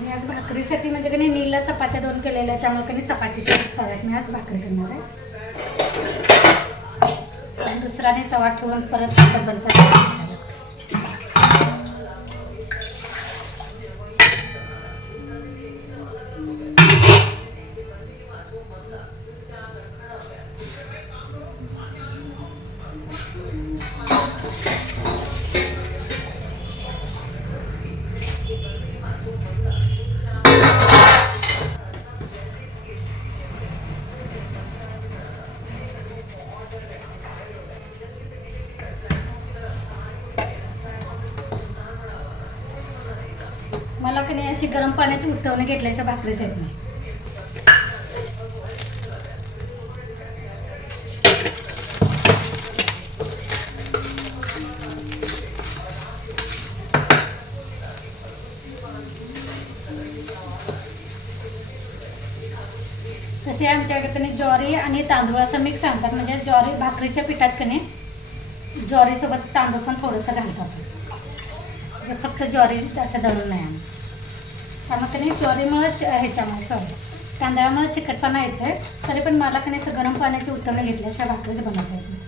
मी आज भाकरीसाठी म्हणजे कधी नीलला चपात्या 2 केलेल्या आहेत, त्यामुळे कधी चपातीच्या तव्यात मी आज भाकरी करणार आहे. आणि दुसराने तवा ठेवून परत डबलचा मला कधी अशी गरम पाण्याची उतवणे घेतल्याच्या भाकरीच येत नाही. तसे आमच्याकडे ज्वारी आणि तांदूळ असं मिक्स आणतात, म्हणजे ज्वारी भाकरीच्या पिठात कधी ज्वारीसोबत तांदूळ पण थोडंसं घालतात, म्हणजे फक्त ज्वारी असं दळून नाही आणत. त्यामुळे कधी ज्वारीमुळेच ह्याच्यामुळे तांदळामुळे चिकटपणा येते. तरी पण मला कधी असं गरम पाण्याची उत्तमं घेतल्याशिवाय भाकरीच बनवता येत नाही.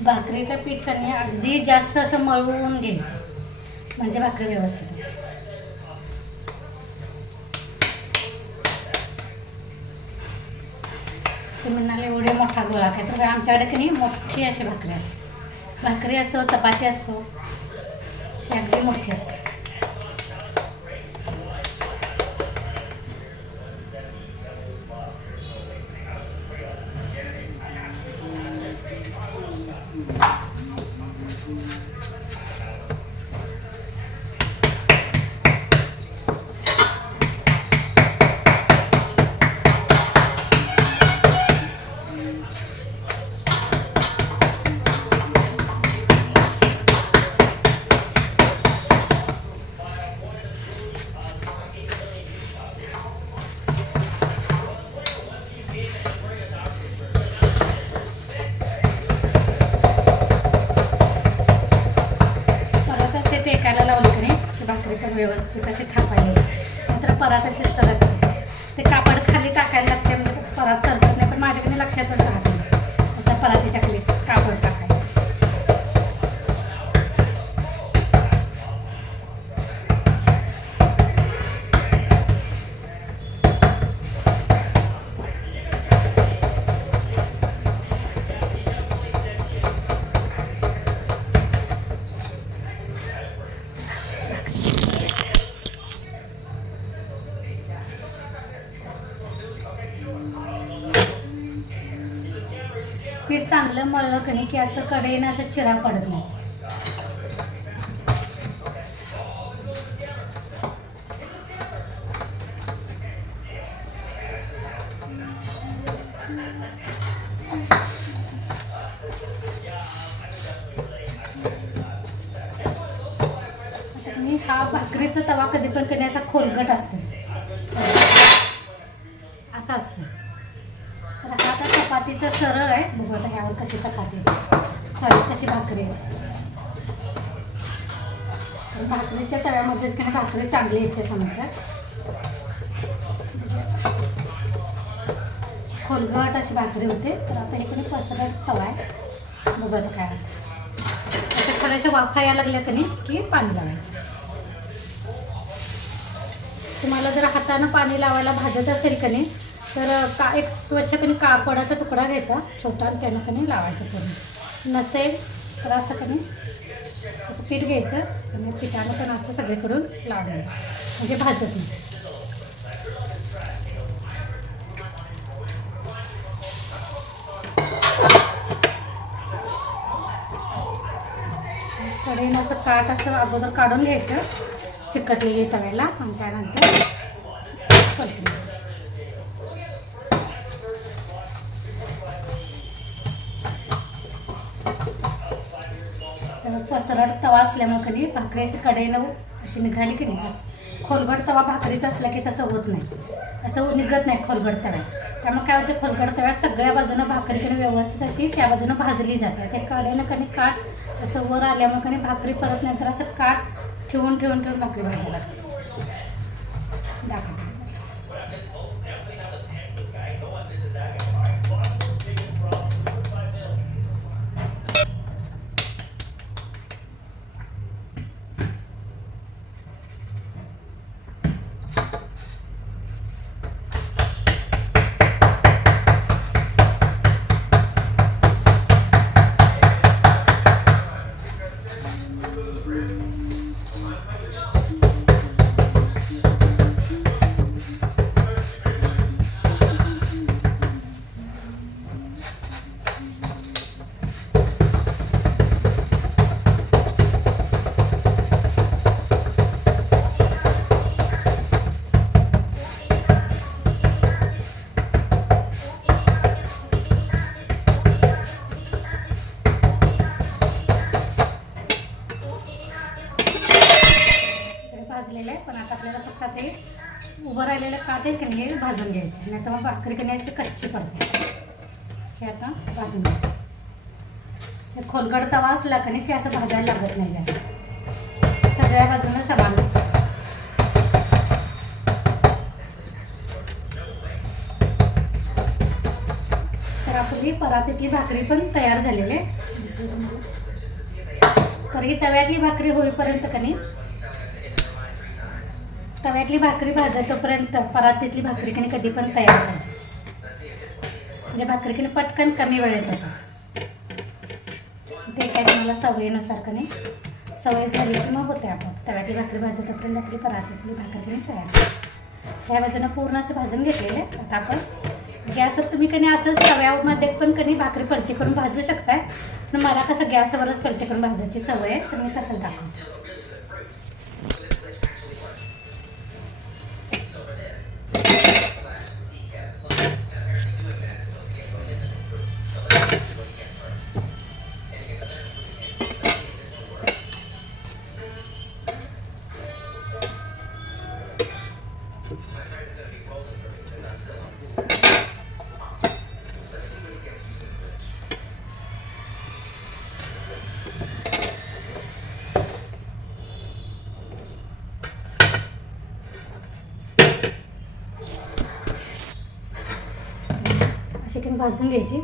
भाकरीचं पीठ कणी अगदी जास्त असं मळून घ्यायचं, म्हणजे भाकरी व्यवस्थित होते. ते म्हणाले एवढे मोठा गोळा काय, तर आमच्याकडे कणी मोठी अशी भाकरी असते. भाकरी असो चपाती असो अशी अगदी मोठी असते. टेकायला लावलं की नाही की भाकरी पण व्यवस्थित अशी थापायला नंतर परात अशी सरकते. ते कापड खाली टाकायला लागते, म्हणजे परात सरकत नाही. पण माझ्याकडे लक्षातच राहत नाही असं परातीच्या खाली कापड टाकायचं. पीठ चांगलं मळलं कणी की असं कढईनं असं चिरा पडत नाही. आणि हा भाकरीचा तवा कधी पण कधी असा खोलगट असतो, असा असतो. तर हा आता चपातीचा सरळ आहे. बघू आता ह्यावर कशी चपाती सॉरी कशी भाकरी आहे. भाकरीच्या तव्यामध्येच की भाकरी चांगली येते समजतात. खोलगट अशी भाकरी होते. तर आता हे कणी पसरट तवा आहे, बघा आता काय होतं. असं थोड्याशा वाफा यायला लागल्या कणी की पाणी लावायचं. तुम्हाला जर हातानं पाणी लावायला भाजत असेल कणी तर एक स्वच्छ कणी कापडाचा तुकडा घ्यायचा छोटा आणि त्यानं कणी लावायचं पूर्ण. नसेल तर असं कणी असं पीठ घ्यायचं आणि पिठानं पण असं सगळीकडून लावून घ्यायचं, म्हणजे भाजत नाही. कढईनं असं काठ असं अगोदर काढून घ्यायचं चिकटलेली तव्याला आणि त्यानंतर पलटून घ्यायचं. पसरट तवा असल्यामुळे कधी भाकरी अशी कढईनं अशी निघाली की नाही, असं खोलगट तवा भाकरीचा असला की तसं होत नाही, असं निघत नाही खोलगट तव्यात. त्यामुळे काय होतं, खोलगट तव्यात सगळ्या बाजूनं भाकरी कधी व्यवस्थित अशी त्या बाजूनं भाजली जाते. ते कढईनं कधी काठ असं वर आल्यामुळे कधी भाकरी परत नाही तर असं काठ ठेवून ठेवून ठेवून भाकरी भाजायला लागते. दाखवते भाजलेलं आहे. पण आता आपल्याला फक्त ते उभं राहिलेलं काठ आहे की नाही भाजून घ्यायचं, नाही तर मग भाकरी की नाही अशी कच्ची पडते. हे आता भाजून घ्यायचं. हे खोलगट तवा असला की नाही की असं भाजायला लागत नाही जास्त, सगळ्या बाजूला समान असतं. तर आपली परातीतली भाकरी पण तयार झालेली आहे, दिसली तुम्हाला. तर ही तव्यातली भाकरी होईपर्यंत की नाही, तव्यातली भाकरी भाजतोपर्यंत परातीतली भाकरी कणी कधी पण तयार पाहिजे, म्हणजे भाकरी कणी पटकन कमी वेळेत होतात. ते काय तुम्हाला सवयीनुसार कणी सवय झाली की मग होते. आपण तव्यातली भाकरी भाजतोपर्यंत आपली परातीतली भाकरी कणी तयार. ह्या बाजूनं पूर्ण असं भाजून घेतलेलं आहे. आता आपण गॅसवर तुम्ही कणी असंच तव्यामध्ये पण कणी भाकरी पलटी करून भाजू शकताय, पण मला कसं गॅसवरच पलटी करून भाजायची सवय आहे, तर मी तसंच दाखवते. चिकन भाजून घ्यायची.